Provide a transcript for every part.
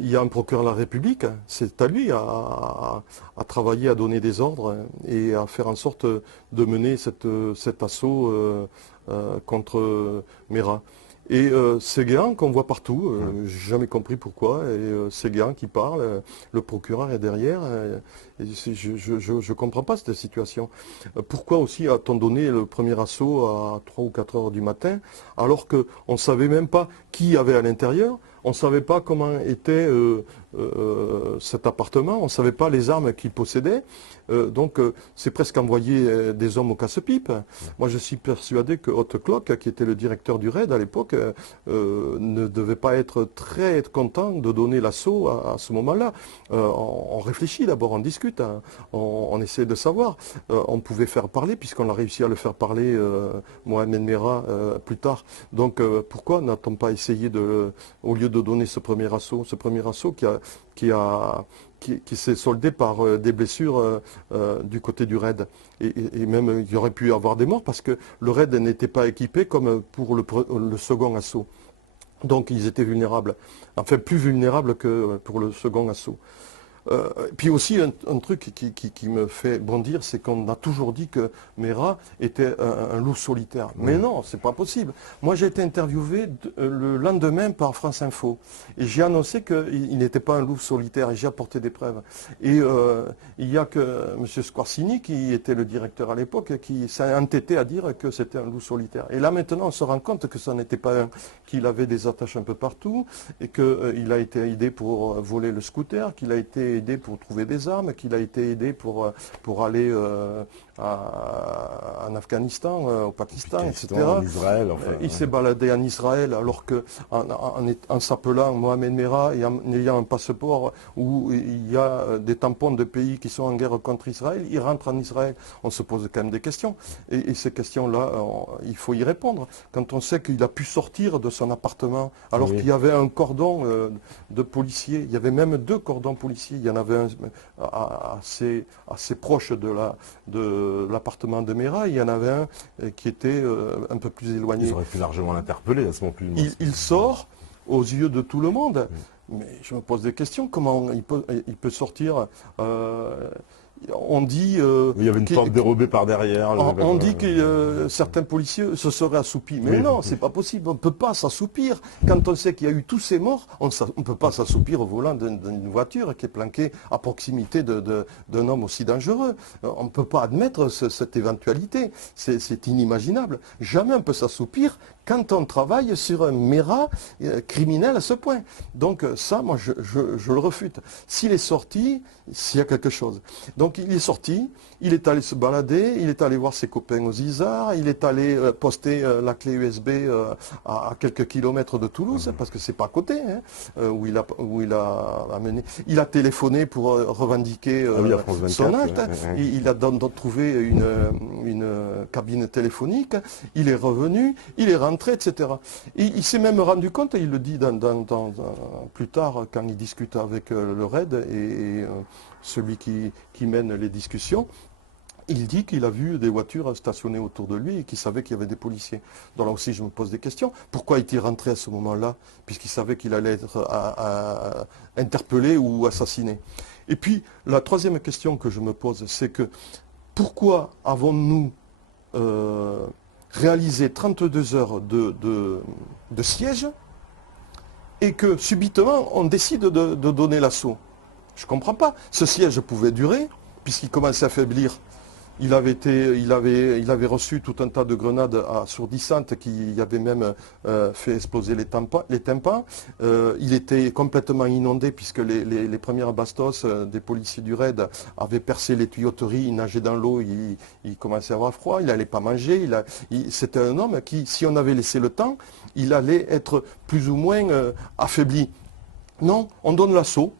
il y a un procureur de la République, c'est à lui à travailler, à donner des ordres et à faire en sorte de mener cet assaut contre Mera. Et Séguéan qu'on voit partout, j'ai jamais compris pourquoi, et Séguéan qui parle, le procureur est derrière, et je comprends pas cette situation. Pourquoi aussi a-t-on donné le premier assaut à 3 ou 4 heures du matin, alors qu'on ne savait même pas qui y avait à l'intérieur, on ne savait pas comment était cet appartement, on ne savait pas les armes qu'il possédait. Donc c'est presque envoyer des hommes au casse-pipe. Moi je suis persuadé que Haute Cloque, qui était le directeur du RAID à l'époque, ne devait pas être très content de donner l'assaut à ce moment-là. On réfléchit d'abord, on discute, hein, on essaie de savoir. On pouvait faire parler, puisqu'on a réussi à le faire parler, Mohamed Merah, plus tard. Donc pourquoi n'a-t-on pas essayé au lieu de donner ce premier assaut qui s'est soldé par des blessures du côté du RAID. Et même, il y aurait pu y avoir des morts parce que le RAID n'était pas équipé comme pour le second assaut. Donc ils étaient vulnérables. Enfin, plus vulnérables que pour le second assaut. Puis aussi, un truc qui me fait bondir, c'est qu'on a toujours dit que Merah était un loup solitaire. Mais non, c'est pas possible. Moi, j'ai été interviewé le lendemain par France Info. Et j'ai annoncé qu'il n'était pas un loup solitaire et j'ai apporté des preuves. Et il n'y a que M. Squarcini, qui était le directeur à l'époque, qui s'est entêté à dire que c'était un loup solitaire. Et là, maintenant, on se rend compte que ça n'était pas un, qu'il avait des attaches un peu partout et qu'il a été aidé pour voler le scooter, qu'il a été aidé pour trouver des armes, qu'il a été aidé pour aller en Afghanistan, au Pakistan, etc. En Israël, enfin, il s'est baladé en Israël alors que en s'appelant Mohamed Merah et en ayant un passeport où il y a des tampons de pays qui sont en guerre contre Israël, il rentre en Israël. On se pose quand même des questions. Et ces questions-là, il faut y répondre. Quand on sait qu'il a pu sortir de son appartement alors qu'il y avait un cordon de policiers, il y avait même 2 cordons policiers, il y en avait un assez proche de l'appartement de Merah, il y en avait un qui était un peu plus éloigné. Ils auraient pu largement l'interpeller à ce moment-là. Il sort aux yeux de tout le monde. Mais je me pose des questions, comment il peut sortir on dit... il y avait une porte dérobée par derrière. On dit que certains policiers se seraient assoupis. Mais non, c'est pas possible. On ne peut pas s'assoupir. Quand on sait qu'il y a eu tous ces morts, on ne peut pas s'assoupir au volant d'une voiture qui est planquée à proximité d'un homme aussi dangereux. On ne peut pas admettre cette éventualité. C'est inimaginable. Jamais on peut s'assoupir quand on travaille sur un Merah criminel à ce point. Donc ça, moi, je le refute. S'il est sorti, s'il y a quelque chose. Donc il est sorti, il est allé se balader, il est allé voir ses copains aux Isards, il est allé poster la clé USB à quelques kilomètres de Toulouse, parce que c'est pas à côté, hein, où il a amené. Il a téléphoné pour revendiquer son acte. Il a trouvé une cabine téléphonique, il est revenu, il est rentré, etc. Et il s'est même rendu compte, et il le dit plus tard quand il discute avec le RAID et celui qui mène les discussions, il dit qu'il a vu des voitures stationnées autour de lui et qu'il savait qu'il y avait des policiers. Donc là aussi, je me pose des questions. Pourquoi est-il rentré à ce moment-là, puisqu'il savait qu'il allait être interpellé ou assassiné? Et puis, la troisième question que je me pose, c'est que pourquoi avons-nous réalisé 32 heures de siège et que subitement, on décide de donner l'assaut? Je ne comprends pas. Ce siège pouvait durer, puisqu'il commençait à faiblir. Il avait reçu tout un tas de grenades assourdissantes qui avaient même fait exploser les tympans. Il était complètement inondé puisque les premières bastos des policiers du RAID avaient percé les tuyauteries, il nageait dans l'eau, il commençait à avoir froid, il n'allait pas manger. C'était un homme qui, si on avait laissé le temps, il allait être plus ou moins affaibli. Non, on donne l'assaut.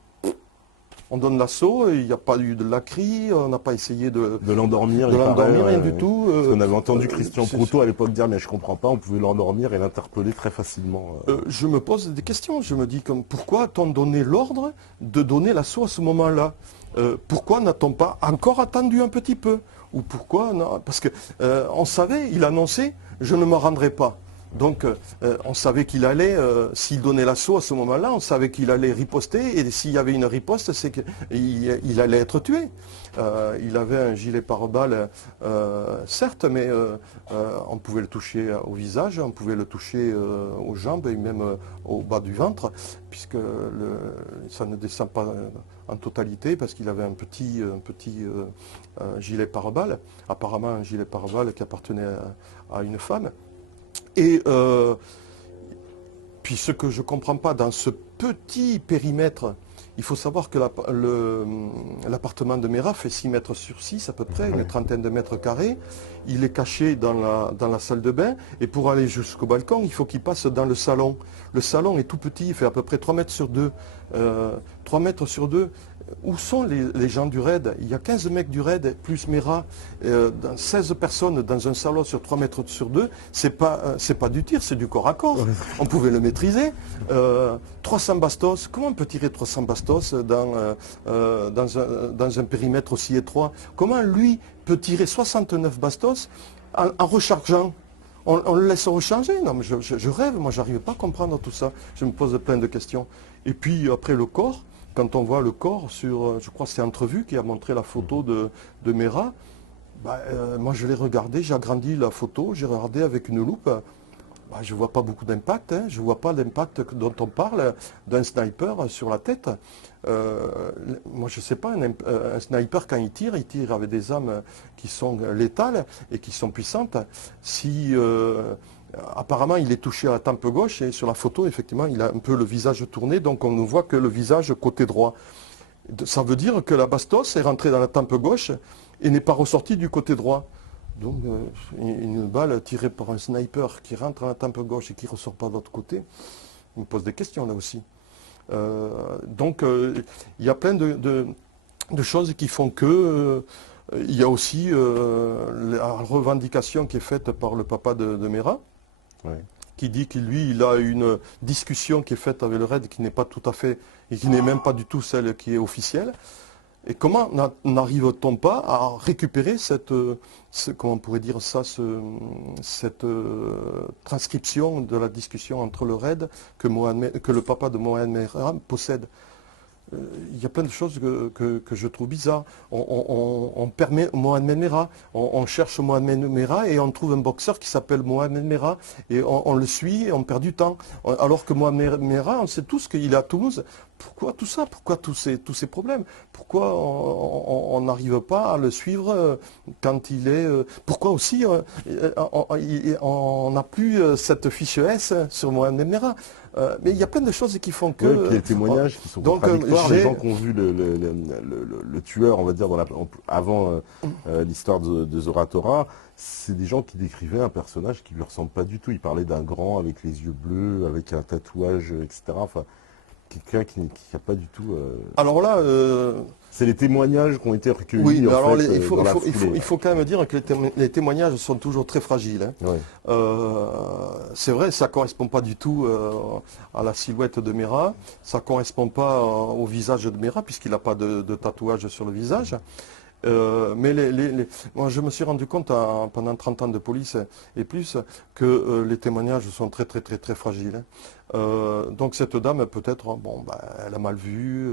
On donne l'assaut, il n'y a pas eu de lacry, on n'a pas essayé de l'endormir, rien du tout. On avait entendu Christian Proutot à l'époque dire mais je comprends pas, on pouvait l'endormir et l'interpeller très facilement. Je me pose des questions, je me dis pourquoi a-t-on donné l'ordre de donner l'assaut à ce moment-là? Pourquoi n'a-t-on pas encore attendu un petit peu? Ou pourquoi non? Parce que on savait, il annonçait, je ne me rendrai pas. Donc on savait qu'il allait, s'il donnait l'assaut à ce moment-là, on savait qu'il allait riposter, et s'il y avait une riposte, c'est qu'il allait être tué. Il avait un gilet pare-balles, certes, mais on pouvait le toucher au visage, on pouvait le toucher aux jambes et même au bas du ventre, puisque ça ne descend pas en totalité, parce qu'il avait un petit gilet pare-balles, apparemment un gilet pare-balles qui appartenait à une femme. Et puis ce que je ne comprends pas dans ce petit périmètre, il faut savoir que l'appartement de Mera fait 6 mètres sur 6 à peu près, une trentaine de mètres carrés. Il est caché dans la salle de bain, et pour aller jusqu'au balcon, il faut qu'il passe dans le salon. Le salon est tout petit, il fait à peu près 3 mètres sur 2. 3 mètres sur 2. Où sont les gens du RAID? Il y a 15 mecs du RAID, plus Mera, 16 personnes dans un salon sur 3 mètres sur 2. C'est pas du tir, c'est du corps à corps. On pouvait le maîtriser. 300 bastos, comment on peut tirer 300 bastos dans un périmètre aussi étroit? Comment lui peut tirer 69 bastos en rechargeant? On le laisse recharger? Non, mais je rêve, moi j'arrive pas à comprendre tout ça. Je me pose plein de questions. Et puis après le corps, quand on voit le corps sur, je crois que c'est Entrevue qui a montré la photo de Mera, moi je l'ai regardé, j'ai agrandi la photo, j'ai regardé avec une loupe. Je ne vois pas beaucoup d'impact, hein. Je ne vois pas l'impact dont on parle d'un sniper sur la tête. Moi je ne sais pas, un sniper quand il tire avec des armes qui sont létales et qui sont puissantes. Si apparemment il est touché à la tempe gauche, et sur la photo effectivement il a un peu le visage tourné, donc on ne voit que le visage côté droit. Ça veut dire que la bastos est rentrée dans la tempe gauche et n'est pas ressortie du côté droit. Donc une balle tirée par un sniper qui rentre dans la tempe gauche et qui ne ressort pas de l'autre côté, on me pose des questions là aussi. Donc il y a plein de choses qui font que il y a aussi la revendication qui est faite par le papa de Mera, qui dit que lui, il a une discussion qui est faite avec le RAID qui n'est pas tout à fait, et qui n'est même pas du tout celle qui est officielle. Et comment n'arrive-t-on pas à récupérer comment on pourrait dire ça, cette transcription de la discussion entre le RAID que le papa de Mohamed Merah possède? Il y a plein de choses que je trouve bizarres. On permet Mohamed Merah, on cherche Mohamed Merah et on trouve un boxeur qui s'appelle Mohamed Merah et on le suit et on perd du temps. Alors que Mohamed Merah, on sait tous qu'il est à Toulouse. Pourquoi tout ça? Pourquoi tous ces problèmes? Pourquoi on n'arrive pas à le suivre quand il est... Pourquoi aussi on n'a plus cette fiche S sur Mohamed Merah? Mais il y a plein de choses qui font que... Oui, puis les témoignages qui sont contradictoires, les gens qui ont vu le tueur, on va dire, avant l'histoire de Zoratora, c'est des gens qui décrivaient un personnage qui ne lui ressemble pas du tout. Ils parlaient d'un grand avec les yeux bleus, avec un tatouage, etc. Enfin, quelqu'un qui n'a pas du tout... Alors là... C'est les témoignages qui ont été recueillis. Oui, mais alors il faut quand même dire que les témoignages sont toujours très fragiles. Hein. Oui. C'est vrai, ça ne correspond pas du tout à la silhouette de Mera, ça ne correspond pas au visage de Mera, puisqu'il n'a pas de tatouage sur le visage. Mais moi, je me suis rendu compte pendant 30 ans de police et plus que les témoignages sont très très très très fragiles. Donc cette dame peut-être, elle a mal vu,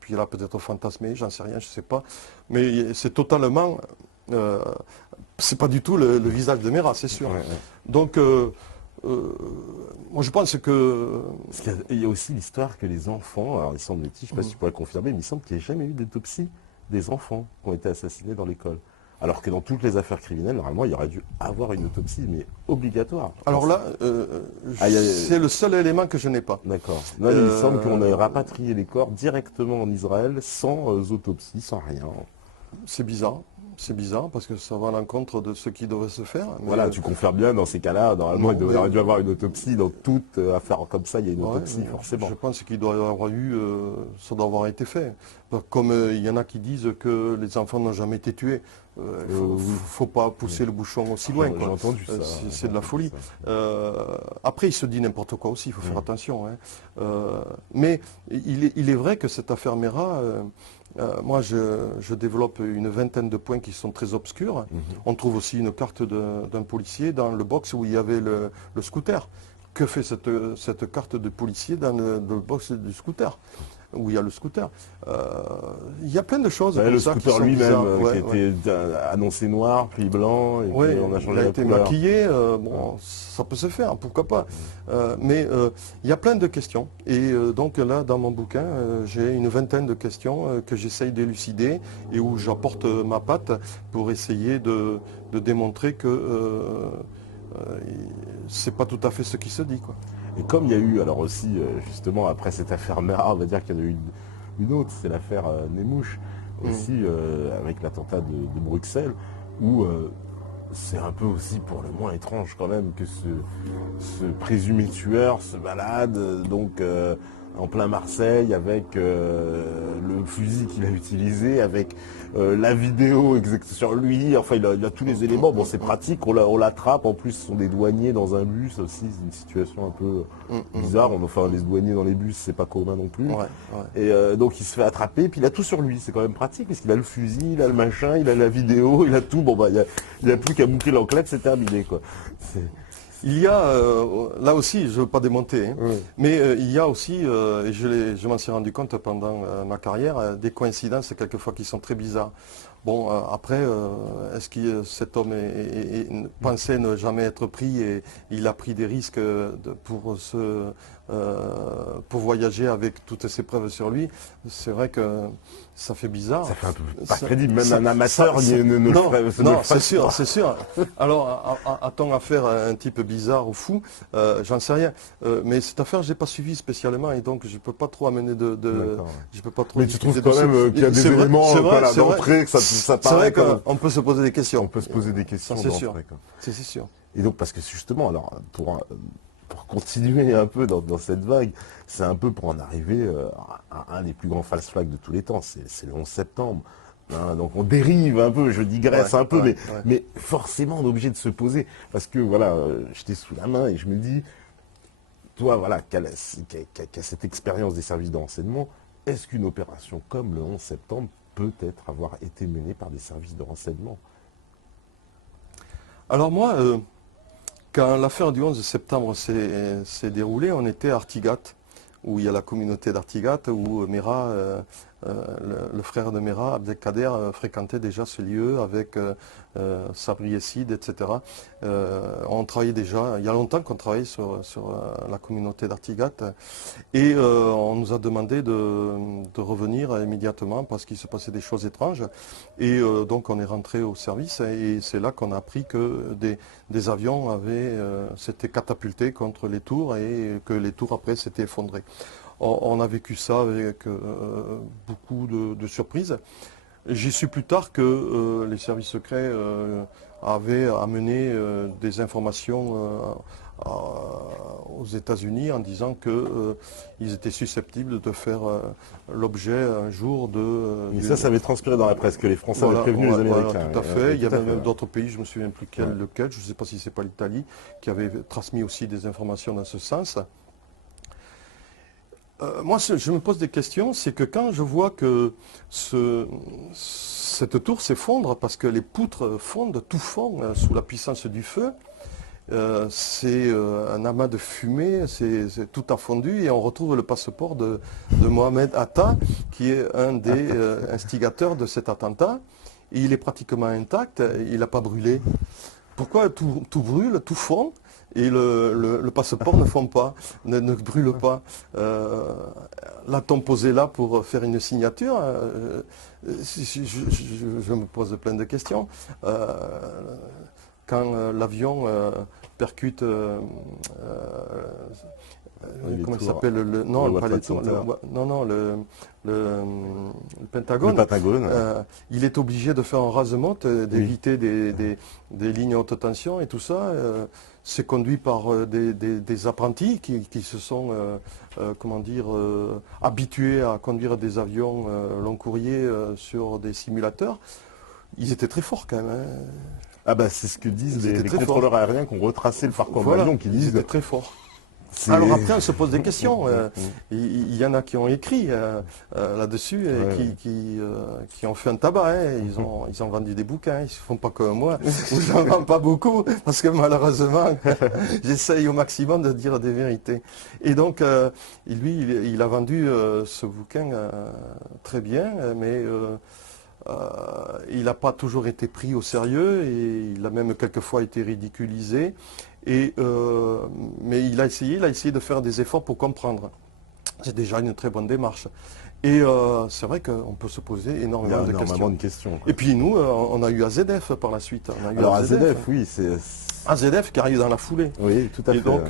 puis elle a peut-être fantasmé, j'en sais rien, je ne sais pas. Mais c'est totalement, c'est pas du tout le visage de Mera, c'est sûr. Ouais. Donc moi je pense que... Parce qu'il y a aussi l'histoire que les enfants, alors il semble-t-il, je ne sais pas si tu pourrais le confirmer, mais il semble qu'il n'y ait jamais eu d'autopsie des enfants qui ont été assassinés dans l'école. Alors que dans toutes les affaires criminelles, normalement, il y aurait dû avoir une autopsie, mais obligatoire. Alors là, c'est le seul élément que je n'ai pas. D'accord. Il me semble qu'on a rapatrié les corps directement en Israël, sans autopsie, sans rien. C'est bizarre. C'est bizarre parce que ça va à l'encontre de ce qui devrait se faire. Mais voilà, tu confirmes bien dans ces cas-là, normalement il aurait dû avoir une autopsie. Dans toute affaire comme ça, il y a une autopsie forcément. Je pense qu'il doit y avoir eu, ça doit avoir été fait. Comme il y en a qui disent que les enfants n'ont jamais été tués. faut pas pousser le bouchon aussi loin. J'ai entendu ça. C'est de la folie. Après, il se dit n'importe quoi aussi, il faut faire attention. Mais il est vrai que cette affaire Mera, moi je développe une vingtaine de points qui sont très obscurs. On trouve aussi une carte d'un policier dans le box où il y avait le scooter. Que fait cette carte de policier dans le box du scooter, où il y a le scooter? Il y a plein de choses comme le ça scooter qui sont lui-même, bizarres. qui était annoncé noir, puis blanc, et puis on a changé il a la été couleur. maquillé, bon, ça peut se faire, pourquoi pas. Mais il y a plein de questions. Et donc là, dans mon bouquin, j'ai une vingtaine de questions que j'essaye d'élucider et où j'apporte ma patte pour essayer de démontrer que c'est pas tout à fait ce qui se dit, quoi. Et comme il y a eu, alors aussi, justement, après cette affaire Mera, on va dire qu'il y en a eu une autre, c'est l'affaire Nemouche, aussi, avec l'attentat de Bruxelles, où c'est un peu aussi pour le moins étrange quand même que ce présumé tueur se balade, donc en plein Marseille, avec le fusil qu'il a utilisé, avec la vidéo exacte sur lui, enfin il a tous les éléments. Bon, c'est pratique, on l'attrape, en plus ce sont des douaniers dans un bus aussi, c'est une situation un peu bizarre. Enfin, les douaniers dans les bus, c'est pas commun non plus. Et donc il se fait attraper, puis il a tout sur lui, c'est quand même pratique, parce qu'il a le fusil, il a le machin, il a la vidéo, il a tout. Bon bah il n'y a plus qu'à boucler l'enclave, c'est terminé, quoi. Il y a, là aussi, je ne veux pas démonter, mais il y a aussi, et je m'en suis rendu compte pendant ma carrière, des coïncidences quelquefois qui sont très bizarres. Bon, après, est-ce que cet homme pensait ne jamais être pris et il a pris des risques pour voyager avec toutes ces preuves sur lui? C'est vrai que ça fait bizarre. Ça fait un peu pas crédible, même un amateur ne le ferait pas. Non, c'est sûr, c'est sûr. Alors, a-t-on affaire à un type bizarre ou fou? J'en sais rien. Mais cette affaire, je n'ai pas suivi spécialement et donc je ne peux pas trop amener je peux pas trop. Mais tu trouves quand même qu'il y a des éléments d'entrée, que ça paraît. C'est vrai qu'on peut se poser des questions. On peut se poser des questions. C'est sûr. C'est sûr. Et donc, parce que justement, alors, pour continuer un peu dans cette vague, c'est un peu pour en arriver à un des plus grands false flags de tous les temps, c'est le 11 septembre. Hein, donc on dérive un peu, je digresse un peu, mais forcément on est obligé de se poser, parce que voilà, j'étais sous la main et je me dis, toi voilà, qui a cette expérience des services de renseignement, est-ce qu'une opération comme le 11 septembre peut-être avoir été menée par des services de renseignement? Alors moi, quand l'affaire du 11 septembre s'est déroulée, on était à Artigat, où il y a la communauté d'Artigat, où Mera, le frère de Mera, Abdelkader, fréquentait déjà ce lieu avec Sabri Essid, etc. On travaillait déjà, il y a longtemps qu'on travaillait sur la communauté d'Artigat, et on nous a demandé de revenir immédiatement parce qu'il se passait des choses étranges. Et donc on est rentré au service et c'est là qu'on a appris que des avions s'étaient catapultés contre les tours et que les tours après s'étaient effondrées. On a vécu ça avec beaucoup de surprises. J'ai su plus tard que les services secrets avaient amené des informations aux États-Unis en disant qu'ils étaient susceptibles de faire l'objet un jour de... Mais ça avait transpiré dans la presse, que les Français avaient prévenu les Américains. Voilà, tout à fait. Il y avait même d'autres pays, je ne me souviens plus lequel, je ne sais pas si ce n'est pas l'Italie, qui avait transmis aussi des informations dans ce sens. Moi, je me pose des questions, c'est que quand je vois que cette tour s'effondre, parce que les poutres fondent, tout fond sous la puissance du feu, c'est un amas de fumée, tout a fondu et on retrouve le passeport de Mohamed Atta, qui est un des instigateurs de cet attentat. Et il est pratiquement intact, il n'a pas brûlé. Pourquoi tout brûle, tout fond et le passeport ne fond pas, ne brûle pas? L'a-t-on posé là pour faire une signature? Je me pose plein de questions. Quand l'avion percute, comment il s'appelle, le Pentagone. Le Pentagone. Il est obligé de faire un rase-monte, d'éviter des lignes à haute tension et tout ça. C'est conduit par des apprentis qui se sont, habitués à conduire des avions long courrier sur des simulateurs. Ils étaient très forts quand même. Hein. Ah bah c'est ce que disent les contrôleurs aériens qui ont retracé le parcours de l'avion, qui disent... Ils étaient très forts. Alors après, on se pose des questions. Il y en a qui ont écrit là-dessus et qui ont fait un tabac. Hein. Ils ont vendu des bouquins. Ils ne font pas comme moi. Je n'en vends pas beaucoup parce que malheureusement, j'essaye au maximum de dire des vérités. Et donc, lui, il a vendu ce bouquin très bien, mais il n'a pas toujours été pris au sérieux et il a même quelquefois été ridiculisé. Mais il a essayé de faire des efforts pour comprendre. C'est déjà une très bonne démarche. Et c'est vrai qu'on peut se poser énormément de questions. Et puis nous, on a eu AZF par la suite. Alors AZF, oui, c'est... AZF qui arrive dans la foulée. Oui, tout à fait. Et donc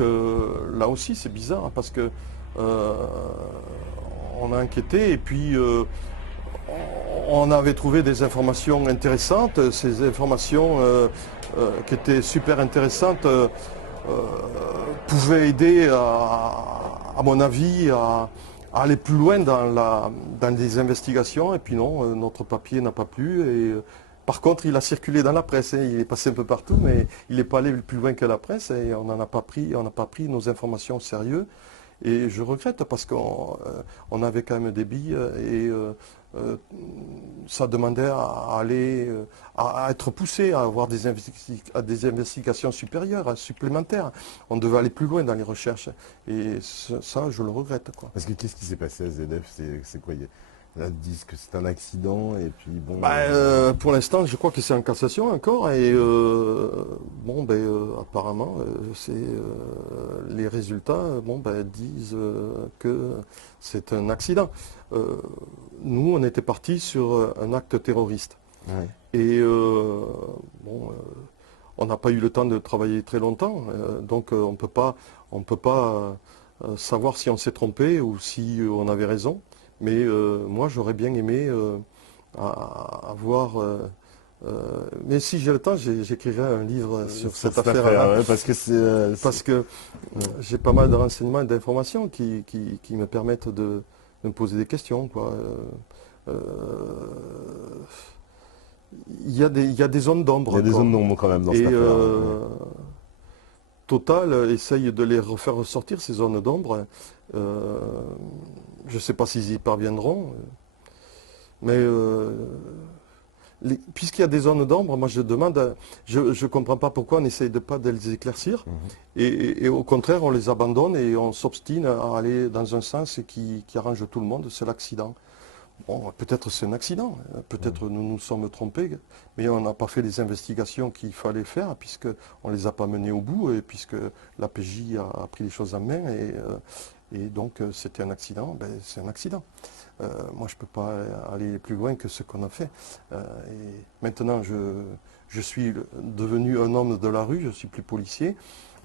là aussi, c'est bizarre parce que on a enquêté et puis on avait trouvé des informations intéressantes. Ces informations qui étaient super intéressantes pouvaient aider, à mon avis, à aller plus loin dans des investigations. Et puis non, notre papier n'a pas plu. Et, par contre, il a circulé dans la presse. Hein, il est passé un peu partout, mais il n'est pas allé plus loin que la presse. Et on n'a pas pris nos informations au sérieux. Et je regrette parce qu'on avait quand même des billes et ça demandait à être poussé, à avoir des investigations supérieures, supplémentaires. On devait aller plus loin dans les recherches. Et ça, je le regrette. Quoi. Parce que qu'est-ce qui s'est passé à ZF? C'est quoi? Là, ils disent que c'est un accident et puis bon... pour l'instant, je crois que c'est en cassation encore et apparemment, les résultats disent que c'est un accident. Nous, on était partis sur un acte terroriste. Ouais. Et on n'a pas eu le temps de travailler très longtemps, donc on ne peut pas savoir si on s'est trompé ou si on avait raison. Mais moi, j'aurais bien aimé avoir... mais si j'ai le temps, j'écrirai un livre sur cette affaire-là. Ouais, parce que j'ai pas mal de renseignements et d'informations qui me permettent de me poser des questions. Quoi. Il y a des zones d'ombre. Il y a des zones d'ombre quand même dans cette affaire. Total essaye de les refaire ressortir, ces zones d'ombre. Je ne sais pas s'ils y parviendront. Mais puisqu'il y a des zones d'ombre, moi je demande, je ne comprends pas pourquoi on n'essaye pas de les éclaircir. Et au contraire, on les abandonne et on s'obstine à aller dans un sens qui arrange tout le monde, c'est l'accident. Bon, peut-être c'est un accident, peut-être nous nous sommes trompés, mais on n'a pas fait les investigations qu'il fallait faire puisqu'on ne les a pas menées au bout et puisque la PJ a pris les choses en main et donc c'était un accident, c'est un accident. Moi je ne peux pas aller plus loin que ce qu'on a fait. Et maintenant je suis devenu un homme de la rue, je ne suis plus policier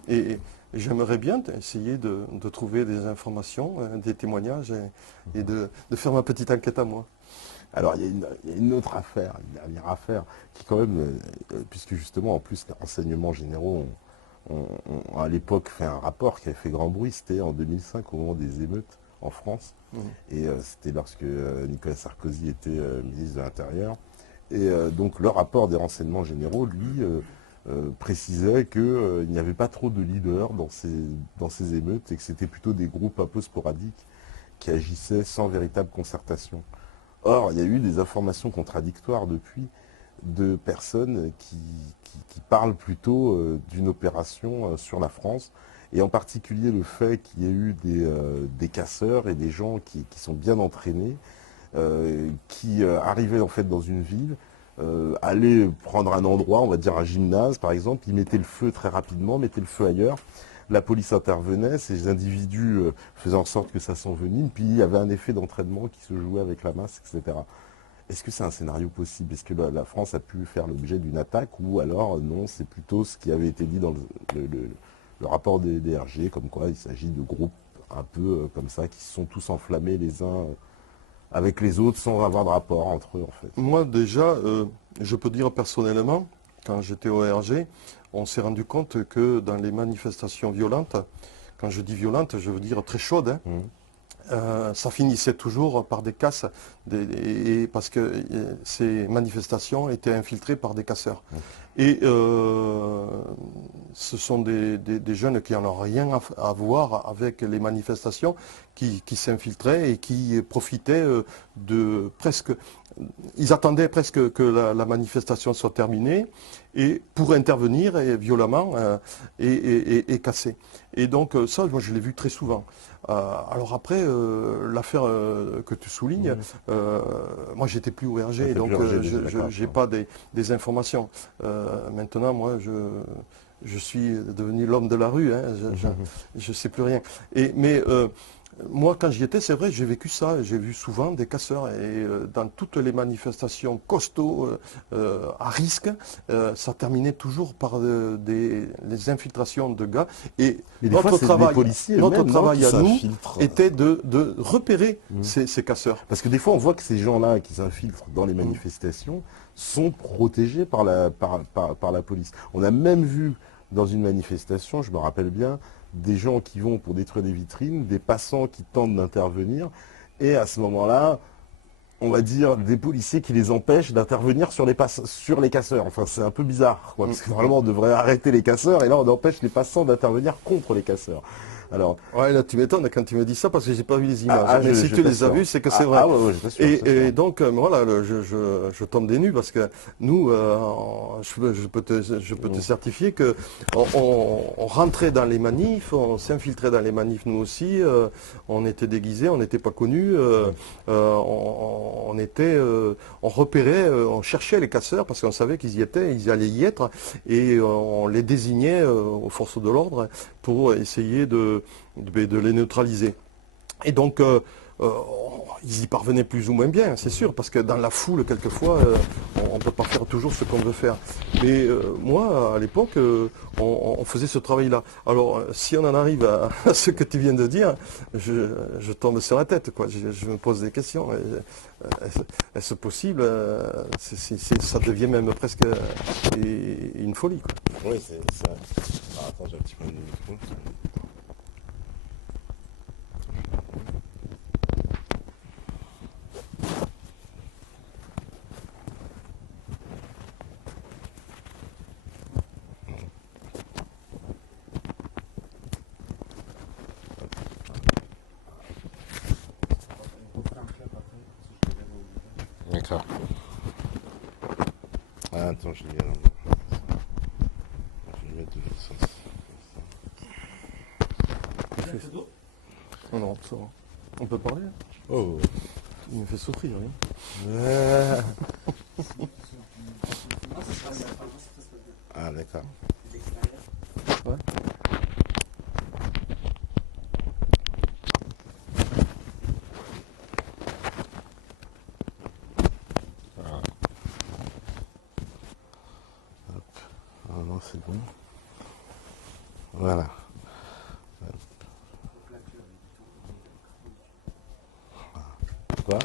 et j'aimerais bien essayer de trouver des informations, des témoignages et de faire ma petite enquête à moi. Alors il y a une autre affaire, une dernière affaire, qui quand même, puisque justement en plus les renseignements généraux ont à l'époque fait un rapport qui avait fait grand bruit, c'était en 2005 au moment des émeutes en France. Et c'était lorsque Nicolas Sarkozy était ministre de l'Intérieur. Et donc le rapport des renseignements généraux, lui, précisait qu'il n'y avait pas trop de leaders dans ces émeutes et que c'était plutôt des groupes un peu sporadiques qui agissaient sans véritable concertation. Or, il y a eu des informations contradictoires depuis de personnes qui parlent plutôt d'une opération sur la France, et en particulier le fait qu'il y ait eu des casseurs et des gens qui sont bien entraînés, qui arrivaient en fait dans une ville, allaient prendre un endroit, on va dire un gymnase par exemple, ils mettaient le feu très rapidement, mettaient le feu ailleurs, la police intervenait, ces individus faisaient en sorte que ça s'envenime, puis il y avait un effet d'entraînement qui se jouait avec la masse, etc. Est-ce que c'est un scénario possible? Est-ce que la France a pu faire l'objet d'une attaque, ou alors non, c'est plutôt ce qui avait été dit dans le rapport des DRG, comme quoi il s'agit de groupes un peu comme ça, qui se sont tous enflammés les uns avec les autres sans avoir de rapport entre eux en fait? Moi déjà, je peux dire personnellement, quand j'étais au RG, on s'est rendu compte que dans les manifestations violentes, quand je dis violentes, je veux dire très chaudes, ça finissait toujours par des casses, parce que ces manifestations étaient infiltrées par des casseurs. Et ce sont des jeunes qui n'en ont rien à voir avec les manifestations, qui s'infiltraient et qui profitaient de presque... Ils attendaient presque que la manifestation soit terminée et pour intervenir violemment et casser. Et donc ça, moi je l'ai vu très souvent. Alors après, l'affaire que tu soulignes, moi j'étais plus au RG, donc je n'ai pas des informations. Maintenant, moi je suis devenu l'homme de la rue, hein, je ne sais plus rien. Mais moi, quand j'y étais, c'est vrai, j'ai vécu ça. J'ai vu souvent des casseurs. Et dans toutes les manifestations costauds, à risque, ça terminait toujours par les infiltrations de gars. Et notre travail à nous était de repérer ces casseurs. Parce que des fois, on voit que ces gens-là qui s'infiltrent dans les manifestations sont protégés par la police. On a même vu dans une manifestation, je me rappelle bien, des gens qui vont pour détruire des vitrines, des passants qui tentent d'intervenir, et à ce moment-là, on va dire des policiers qui les empêchent d'intervenir sur les casseurs. Enfin, c'est un peu bizarre, quoi, parce que normalement on devrait arrêter les casseurs, et là on empêche les passants d'intervenir contre les casseurs. Alors, ouais, là tu m'étonnes quand tu me dis ça parce que j'ai pas vu les images. Mais si tu les as vues, c'est que c'est vrai. Et donc voilà, je tombe des nues parce que nous, je peux te certifier que on rentrait dans les manifs, on s'infiltrait dans les manifs nous aussi. On était déguisés, on n'était pas connus. On repérait, on cherchait les casseurs parce qu'on savait qu'ils y étaient, ils allaient y être, et on les désignait aux forces de l'ordre pour essayer de les neutraliser. Et donc, ils y parvenaient plus ou moins bien, c'est sûr, parce que dans la foule, quelquefois, on ne peut pas faire toujours ce qu'on veut faire. Mais moi, à l'époque, on faisait ce travail-là. Alors, si on en arrive à ce que tu viens de dire, je tombe sur la tête, quoi. Je me pose des questions. Est-ce possible? Ça devient même presque une folie, quoi. Oui, c'est ça. Alors, attends, j'ai un petit peu de micro. D'accord. Ah, attends, je vais mettre de l'autre sens. Non, ça va. On peut parler? Oh. Il me fait souffrir, hein. Ah, d'accord. Ouais. Ah non, c'est bon. Voilà. Quoi?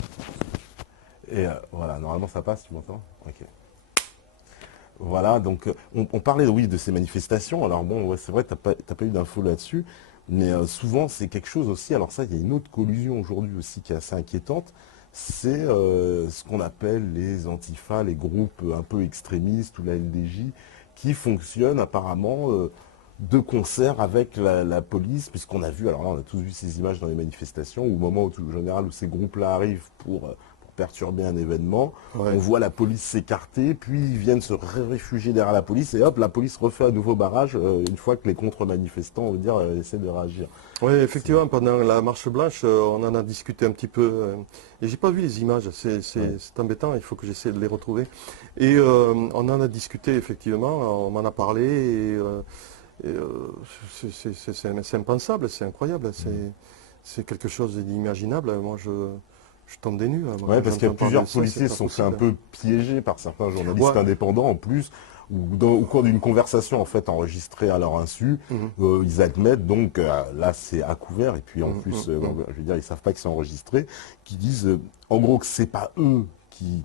Et voilà, normalement ça passe, tu m'entends? Ok. Voilà, donc on parlait, oui, de ces manifestations. Alors bon, ouais, c'est vrai, t'as pas eu d'infos là-dessus, mais souvent c'est quelque chose aussi. Alors ça, il y a une autre collusion aujourd'hui aussi qui est assez inquiétante. C'est ce qu'on appelle les antifas, les groupes un peu extrémistes ou la LDJ, qui fonctionnent apparemment de concert avec la police, puisqu'on a vu, alors là on a tous vu ces images dans les manifestations, au moment où, en général, où ces groupes-là arrivent pour perturber un événement, on voit la police s'écarter, puis ils viennent se réfugier derrière la police, et hop, la police refait un nouveau barrage, une fois que les contre-manifestants, on veut dire, essaient de réagir. Oui, effectivement, pendant la marche blanche, on en a discuté un petit peu, et j'ai pas vu les images, c'est embêtant, il faut que j'essaie de les retrouver. Et on en a discuté, effectivement, on m'en a parlé, c'est impensable, c'est incroyable, c'est quelque chose d'inimaginable. Moi, je tombe des nues. Oui, parce qu'il y a plusieurs policiers qui sont fait un peu piégés par certains journalistes indépendants en plus, ou au cours d'une conversation en fait enregistrée à leur insu, ils admettent donc, là c'est à couvert, et puis en plus, je veux dire, ils savent pas que c'est enregistré, qui disent en gros que c'est pas eux qui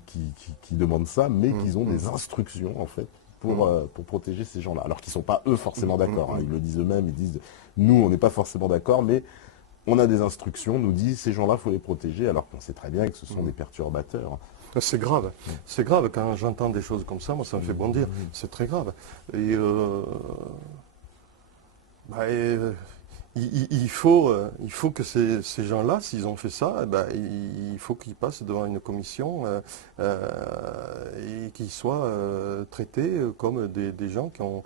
demandent ça, mais qu'ils ont des instructions en fait pour protéger ces gens-là. Alors qu'ils sont pas eux forcément d'accord, hein, ils le disent eux-mêmes, ils disent nous on n'est pas forcément d'accord, mais on a des instructions, on nous dit ces gens-là, il faut les protéger, alors qu'on sait très bien que ce sont des perturbateurs. C'est grave. C'est grave quand j'entends des choses comme ça, moi ça me fait bondir. C'est très grave. Et, il faut que ces gens-là, s'ils ont fait ça, il faut qu'ils passent devant une commission et qu'ils soient traités comme des gens qui ont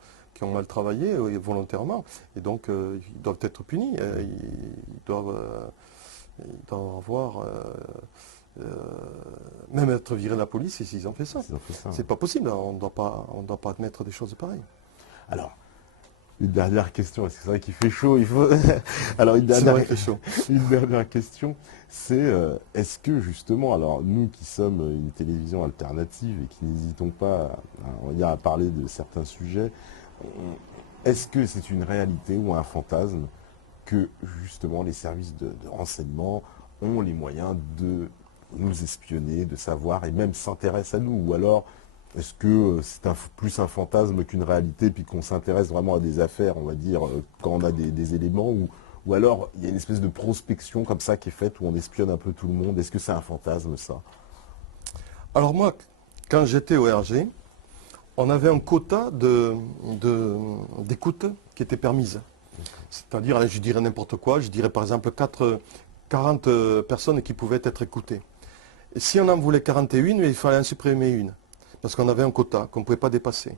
mal travaillé volontairement. Et donc, ils doivent être punis. Ils doivent avoir... même être virés de la police s'ils ont fait ça. C'est pas possible. On ne doit pas admettre des choses pareilles. Alors, une dernière question, parce que c'est vrai qu'il fait chaud, il faut... Alors, une dernière question, c'est est-ce que justement, alors nous qui sommes une télévision alternative et qui n'hésitons pas à parler de certains sujets, est-ce que c'est une réalité ou un fantasme que justement les services de renseignement ont les moyens de nous espionner, de savoir et même s'intéressent à nous? Ou alors, est-ce que c'est plus un fantasme qu'une réalité, puis qu'on s'intéresse vraiment à des affaires, on va dire, quand on a des éléments, ou alors il y a une espèce de prospection comme ça qui est faite où on espionne un peu tout le monde? Est-ce que c'est un fantasme, ça? Alors moi, quand j'étais au RG, on avait un quota d'écoute qui était permise. C'est-à-dire, je dirais n'importe quoi, je dirais par exemple 40 personnes qui pouvaient être écoutées. Et si on en voulait 41, il fallait en supprimer une, parce qu'on avait un quota qu'on ne pouvait pas dépasser.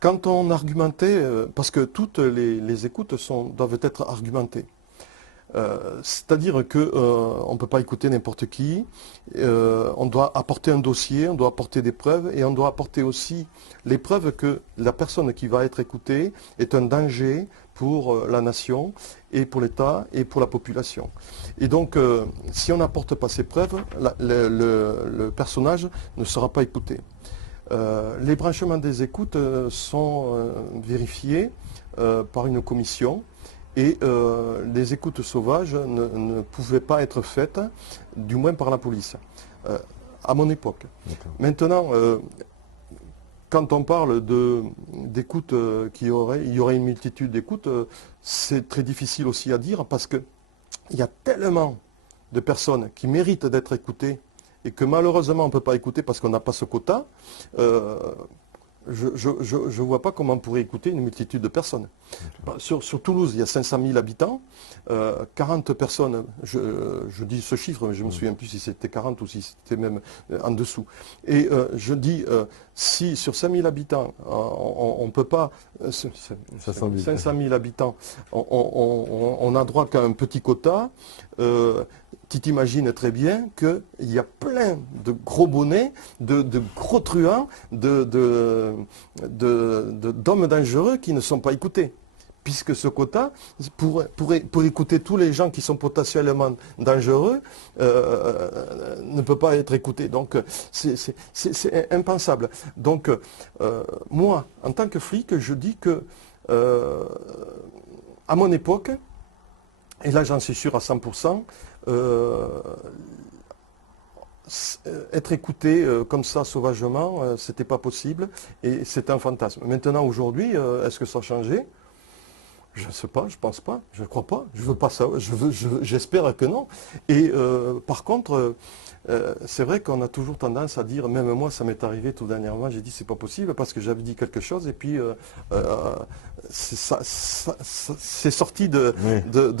Quand on argumentait, parce que toutes les écoutes doivent être argumentées, c'est-à-dire qu'on ne peut pas écouter n'importe qui, on doit apporter un dossier, on doit apporter des preuves, et on doit apporter aussi les preuves que la personne qui va être écoutée est un danger pour la nation, et pour l'État, et pour la population. Et donc, si on n'apporte pas ces preuves, le personnage ne sera pas écouté. Les branchements des écoutes sont vérifiés par une commission, et les écoutes sauvages ne pouvaient pas être faites, du moins par la police, à mon époque. Maintenant, quand on parle d'écoute il y aurait une multitude d'écoutes, c'est très difficile aussi à dire parce qu'il y a tellement de personnes qui méritent d'être écoutées et que malheureusement on ne peut pas écouter parce qu'on n'a pas ce quota. Je ne vois pas comment on pourrait écouter une multitude de personnes. Sur Toulouse, il y a 500 000 habitants, 40 personnes, je dis ce chiffre, mais je ne me souviens plus si c'était 40 ou si c'était même en dessous. Et je dis, si sur 5 000 habitants, on ne peut pas, 500 000 habitants, on n'a droit qu'à un petit quota, tu t'imagines très bien qu'il y a plein de gros bonnets, de gros truands, d'hommes dangereux qui ne sont pas écoutés. Puisque ce quota, pour écouter tous les gens qui sont potentiellement dangereux, ne peut pas être écouté. Donc c'est impensable. Donc moi, en tant que flic, je dis que à mon époque, et là j'en suis sûr à 100%, être écouté comme ça sauvagement, c'était pas possible et c'est un fantasme. Maintenant aujourd'hui, est-ce que ça a changé? Je ne sais pas, je ne pense pas, je ne crois pas, je veux pas ça, j'espère que non. Et par contre, c'est vrai qu'on a toujours tendance à dire, même moi ça m'est arrivé tout dernièrement, j'ai dit c'est pas possible parce que j'avais dit quelque chose et puis c'est sorti de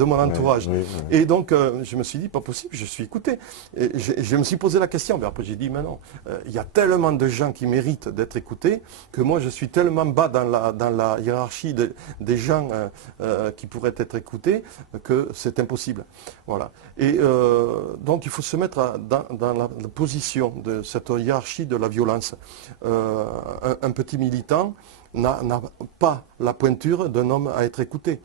mon entourage. Et donc je me suis dit pas possible, je suis écouté. Et je me suis posé la question, mais après j'ai dit mais non, il y a tellement de gens qui méritent d'être écoutés que moi je suis tellement bas dans la hiérarchie des gens qui pourraient être écoutés que c'est impossible. Voilà. Et donc il faut se mettre dans la position de cette hiérarchie de la violence. Un petit militant n'a pas la pointure d'un homme à être écouté.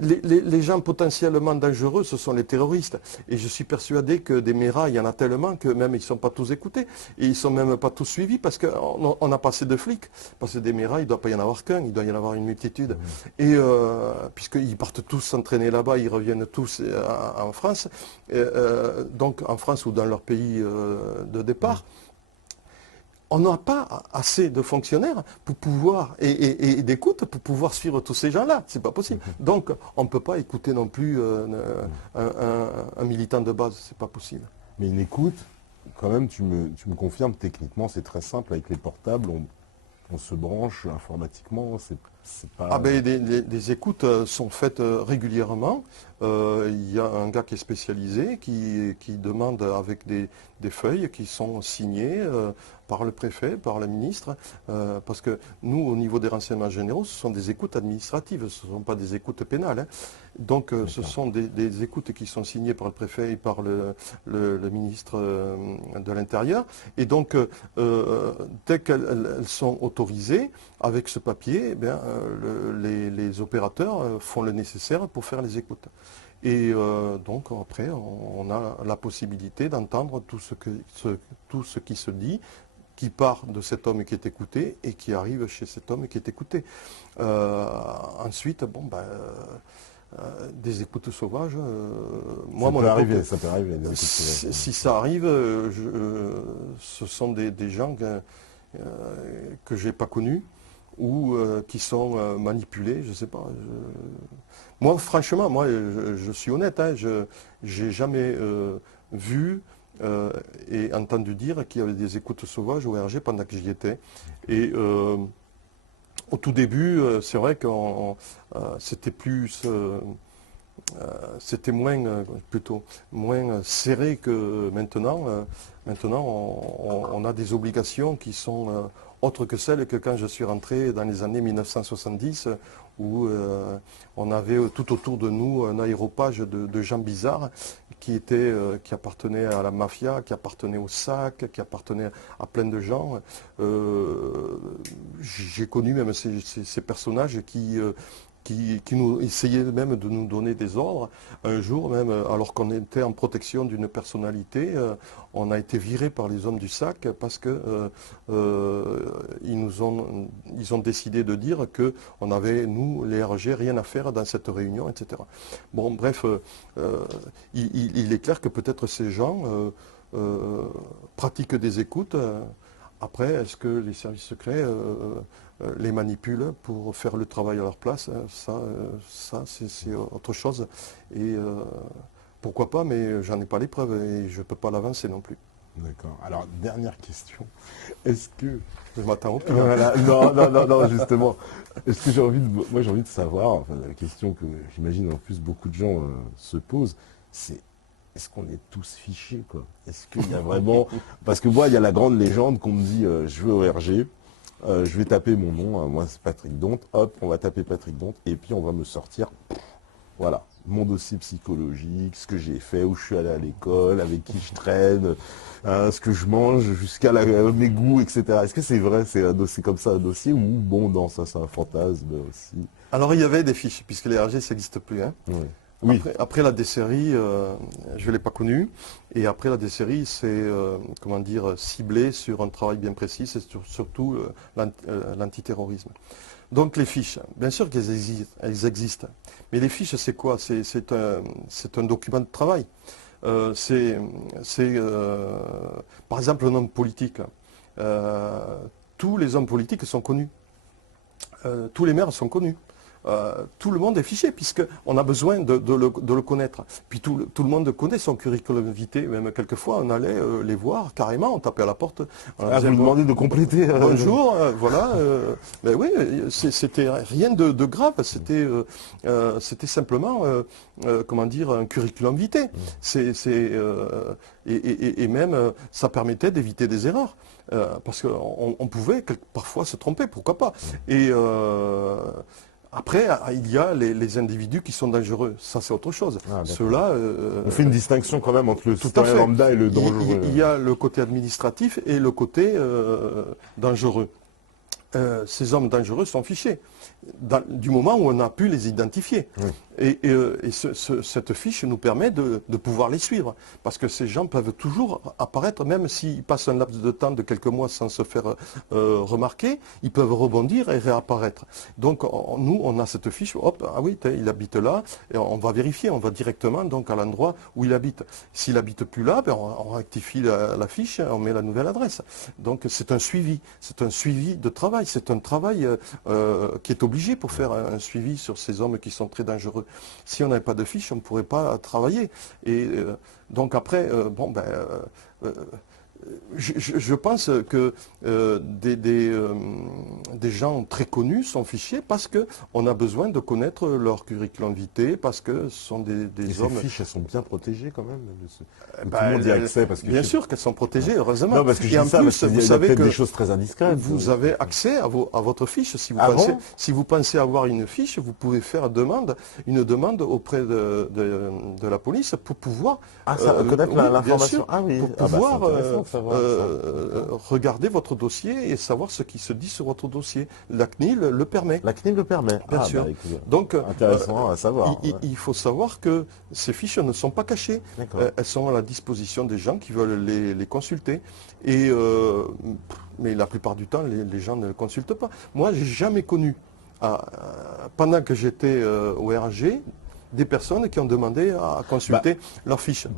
Les gens potentiellement dangereux, ce sont les terroristes. Et je suis persuadé que des méras, il y en a tellement que même ils ne sont pas tous écoutés. Et ils ne sont même pas tous suivis parce qu'on n'a pas assez de flics. Parce que des méras, il ne doit pas y en avoir qu'un, il doit y en avoir une multitude. Et puisqu'ils partent tous s'entraîner là-bas, ils reviennent tous en France. Donc en France ou dans leur pays de départ. on n'a pas assez de fonctionnaires pour pouvoir, et d'écoute pour pouvoir suivre tous ces gens-là. C'est pas possible. Donc, on ne peut pas écouter non plus un militant de base. C'est pas possible. Mais une écoute, quand même, tu me confirmes, techniquement, c'est très simple. Avec les portables, on se branche informatiquement. C'est pas... Ah ben, des écoutes sont faites régulièrement. Il y a un gars qui est spécialisé, qui demande avec des feuilles qui sont signées par le préfet, par le ministre, parce que nous, au niveau des renseignements généraux, ce sont des écoutes administratives, ce ne sont pas des écoutes pénales. Hein. Donc ce sont des écoutes qui sont signées par le préfet et par le ministre de l'Intérieur. Et donc, dès qu'elles sont autorisées, avec ce papier, eh bien, les opérateurs font le nécessaire pour faire les écoutes. Et donc après, on a la possibilité d'entendre tout ce qui se dit, qui part de cet homme qui est écouté et qui arrive chez cet homme qui est écouté. Ensuite, bon, ben, des écoutes sauvages, ça peut arriver. Si ça arrive, ce sont des gens que je n'ai pas connus ou qui sont manipulés, je ne sais pas. Moi, franchement, je suis honnête, hein, je n'ai jamais vu et entendu dire qu'il y avait des écoutes sauvages au RG pendant que j'y étais. Et au tout début, c'est vrai que c'était plus... c'était moins serré que maintenant. Maintenant, on a des obligations qui sont autres que celles que quand je suis rentré dans les années 1970, où on avait tout autour de nous un aéropage de gens bizarres qui appartenaient à la mafia, qui appartenaient au SAC, qui appartenaient à plein de gens. J'ai connu même ces personnages qui nous essayaient même de nous donner des ordres. Un jour même, alors qu'on était en protection d'une personnalité, on a été viré par les hommes du SAC parce que ils ont décidé de dire qu'on avait, nous, les RG, rien à faire dans cette réunion, etc. Bon, bref, il est clair que peut-être ces gens pratiquent des écoutes. Après, est-ce que les services secrets les manipulent pour faire le travail à leur place? Ça c'est autre chose. Et pourquoi pas, mais j'en ai pas les preuves et je ne peux pas l'avancer non plus. D'accord. Alors, dernière question. Est-ce que... Je m'attends au pire. Voilà. Non, justement. Est-ce que j'ai envie de savoir, enfin, la question que j'imagine en plus beaucoup de gens se posent, c'est est-ce qu'on est tous fichés, quoi? Est-ce qu'il y a vraiment... Parce que moi, il y a la grande légende qu'on me dit, je vais au RG, je vais taper mon nom, moi c'est Patrick Donte, hop, on va taper Patrick Donte, et puis on va me sortir, voilà, mon dossier psychologique, ce que j'ai fait, où je suis allé à l'école, avec qui je traîne, ce que je mange, jusqu'à mes goûts, etc. Est-ce que c'est vrai, c'est un dossier comme ça, un dossier, ou bon, non, ça c'est un fantasme aussi? Alors il y avait des fiches, puisque les RG, ça n'existe plus, hein. Oui. Oui. Après la désérie, je ne l'ai pas connue. Et après la désérie, c'est comment dire, ciblé sur un travail bien précis, c'est surtout l'antiterrorisme. Donc les fiches, bien sûr qu'elles existent. Mais les fiches, c'est quoi? C'est un document de travail. Par exemple, un homme politique. Tous les hommes politiques sont connus. Tous les maires sont connus. Tout le monde est fiché, puisqu'on a besoin de le connaître. Puis tout le monde connaît son curriculum vitae, même quelquefois on allait les voir carrément, on tapait à la porte. Vous me demandez de compléter. Bonjour, voilà. Ben oui, c'était rien de grave, c'était simplement, comment dire, un curriculum vitae. Et même, ça permettait d'éviter des erreurs. Parce qu'on pouvait parfois se tromper, pourquoi pas. Et après, il y a les individus qui sont dangereux. Ça, c'est autre chose. Ceux-là... on fait une distinction quand même entre le citoyen lambda et le dangereux. Il y a le côté administratif et le côté dangereux. ces hommes dangereux sont fichés, du moment où on a pu les identifier. Oui. Et cette fiche nous permet de pouvoir les suivre, parce que ces gens peuvent toujours apparaître, même s'ils passent un laps de temps de quelques mois sans se faire remarquer, ils peuvent rebondir et réapparaître. Donc nous, on a cette fiche, hop, ah oui, il habite là, et on va vérifier, on va directement donc à l'endroit où il habite. S'il habite plus là, ben, on rectifie la fiche, on met la nouvelle adresse. Donc c'est un suivi de travail, c'est un travail qui est obligé pour faire un suivi sur ces hommes qui sont très dangereux. Si on n'avait pas de fiche, on ne pourrait pas travailler. Et donc après, je pense que des gens très connus sont fichés parce qu'on a besoin de connaître leur curriculum vitae, parce que ce sont des hommes... Ces fiches, elles sont bien protégées quand même. Tout le monde y a accès. Parce que bien sûr qu'elles sont protégées, heureusement. Non, parce que en plus, vous savez que des choses très indiscrètes. Vous avez accès à votre fiche. Si vous pensez avoir une fiche, vous pouvez faire une demande auprès de la police pour pouvoir... connaître l'information. Ah oui, pour pouvoir... regarder votre dossier et savoir ce qui se dit sur votre dossier. La CNIL le permet. La CNIL le permet. Bien sûr. Donc, intéressant à savoir. Il faut savoir que ces fiches ne sont pas cachées. Elles sont à la disposition des gens qui veulent les consulter. Mais la plupart du temps, les gens ne le consultent pas. Moi, j'ai jamais connu, pendant que j'étais au RG, des personnes qui ont demandé à consulter leurs fiches.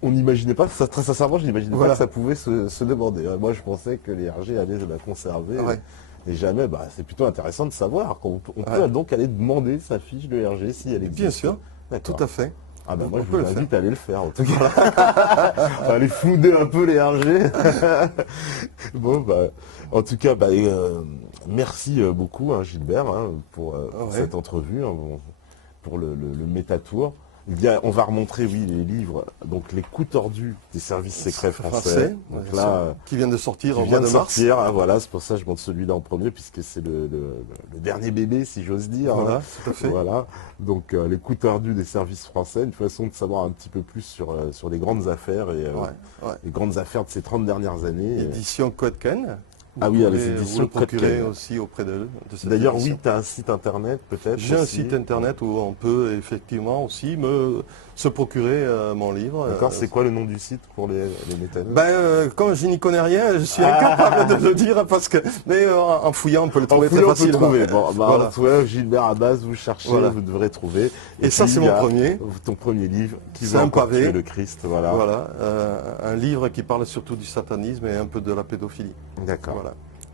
On n'imaginait pas, très sincèrement, je n'imaginais pas que ça pouvait se demander. Moi, je pensais que les RG allaient la conserver. Ouais. Et jamais, c'est plutôt intéressant de savoir qu'on peut donc aller demander sa fiche de RG si elle existe. Bien sûr, tout à fait. Moi, je vous invite à aller le faire, en tout cas. Aller fouder un peu les RG. En tout cas, merci beaucoup, Gilbert, pour cette entrevue, pour le Métatour. On va remontrer, oui, les livres, donc les coups tordus des services secrets français. Donc là, qui vient de sortir en mois de mars. Voilà, c'est pour ça que je montre celui-là en premier, puisque c'est le dernier bébé, si j'ose dire. Voilà, tout à fait. Voilà. Donc les coups tordus des services français, une façon de savoir un petit peu plus sur les grandes affaires et les grandes affaires de ces 30 dernières années. Édition Codken. Oui, les éditions vous le procurez aussi auprès de cette D'ailleurs, édition. Oui, tu as un site internet peut-être. J'ai un site internet où on peut effectivement aussi se procurer mon livre. D'accord, c'est quoi le nom du site pour les métalleux? Comme je n'y connais rien, je suis incapable de le dire mais en fouillant, on peut le trouver très facilement. On peut le trouver. Gilbert Abbas, vous cherchez, vous devrez trouver. Et ça, c'est mon premier. Ton premier livre, qui va encore tuer le Christ. Voilà, un livre qui parle surtout du satanisme et un peu de la pédophilie. D'accord.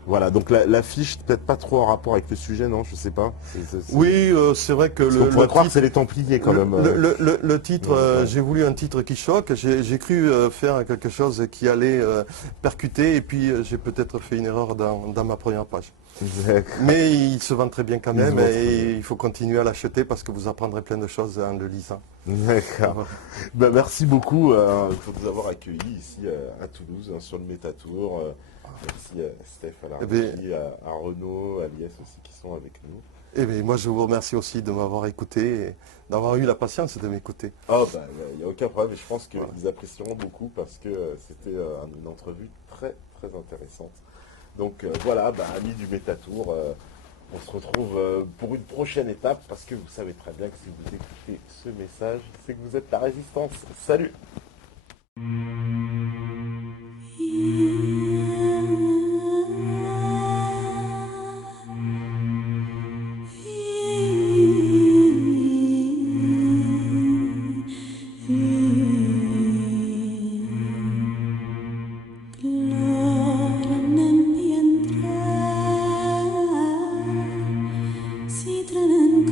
Voilà, donc la fiche, peut-être pas trop en rapport avec le sujet, non? Je sais pas. Oui, c'est vrai que on pourrait croire que c'est les Templiers quand même. Le titre, j'ai voulu un titre qui choque. J'ai cru faire quelque chose qui allait percuter, et puis j'ai peut-être fait une erreur dans ma première page. Mais il se vend très bien quand même, et il faut continuer à l'acheter parce que vous apprendrez plein de choses en le lisant. D'accord. Merci beaucoup pour nous avoir accueillis ici à Toulouse, sur le Métatour. Merci à Steph, à la régie, à Renaud, à Lies aussi qui sont avec nous. Moi, je vous remercie aussi de m'avoir écouté et d'avoir eu la patience de m'écouter. Il n'y a aucun problème, et je pense qu'ils apprécieront beaucoup parce que c'était une entrevue très, très intéressante. Donc amis du Métatour, on se retrouve pour une prochaine étape parce que vous savez très bien que si vous écoutez ce message, c'est que vous êtes la résistance. Salut! Si traen